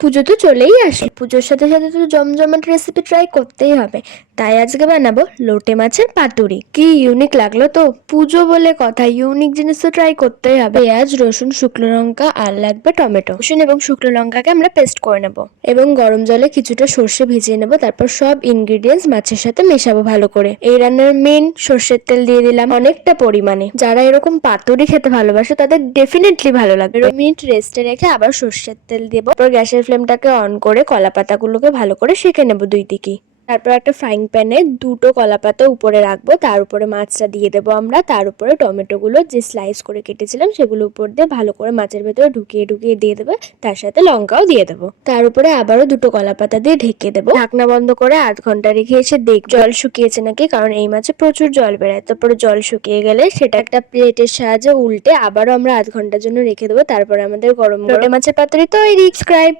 পুজো তো চলেই আসে, পুজোর সাথে সাথে তো জমজমাট রেসিপি ট্রাই করতেই হবে। তাই আজকে বানাবো লোটে মাছের পাতুরি। কি ইউনিক লাগলো তো, পুজো বলে কথা, ইউনিক জিনিস তো ট্রাই করতেই হবে। পেঁয়াজ, রসুন, শুকনো লঙ্কা আর লাগবে টমেটো। রসুন এবং শুকনো লঙ্কাকে আমরা পেস্ট করে নেব এবং গরম জলে কিছুটা সর্ষে ভিজিয়ে নেব। তারপর সব ইনগ্রিডিয়েন্টস মাছের সাথে মেশাবো ভালো করে। এই রান্নার মেন সর্ষের তেল দিয়ে দিলাম অনেকটা পরিমাণে। যারা এরকম পাতুরি খেতে ভালোবাসে তাদের ডেফিনেটলি ভালো লাগবে। মিনিট রেস্টে রেখে আবার সর্ষের তেল দেবো। তারপর গ্যাসের ফ্লেমটাকে অন করে কলা পাতাগুলোকে ভালো করে সেঁকে নেবো দুই দিকেই। তারপর একটা ফ্রাইং প্যানে দুটো কলা পাতা উপরে রাখবো, তার উপরে মাছটা দিয়ে দেবো আমরা। তার উপরে টমেটোগুলো যে স্লাইস করে কেটেছিলাম সেগুলো উপর দিয়ে ভালো করে মাছের ভেতরে ঢুকিয়ে ঢুকিয়ে দিয়ে দেবো। তার সাথে লঙ্কাও দিয়ে দেবো। তার উপরে আবারও দুটো কলা পাতা দিয়ে ঢেকে দেবো। ঢাকনা বন্ধ করে আধ ঘন্টা রেখে এসে দেখ জল শুকিয়েছে নাকি, কারণ এই মাছে প্রচুর জল বেরোয়। তারপরে জল শুকিয়ে গেলে সেটা একটা প্লেটের সাহায্যে উল্টে আবারও আমরা আধ ঘন্টার জন্য রেখে দেবো। তারপরে আমাদের গরম গরম মাছের পাতুরি তৈরি। সাবস্ক্রাইব।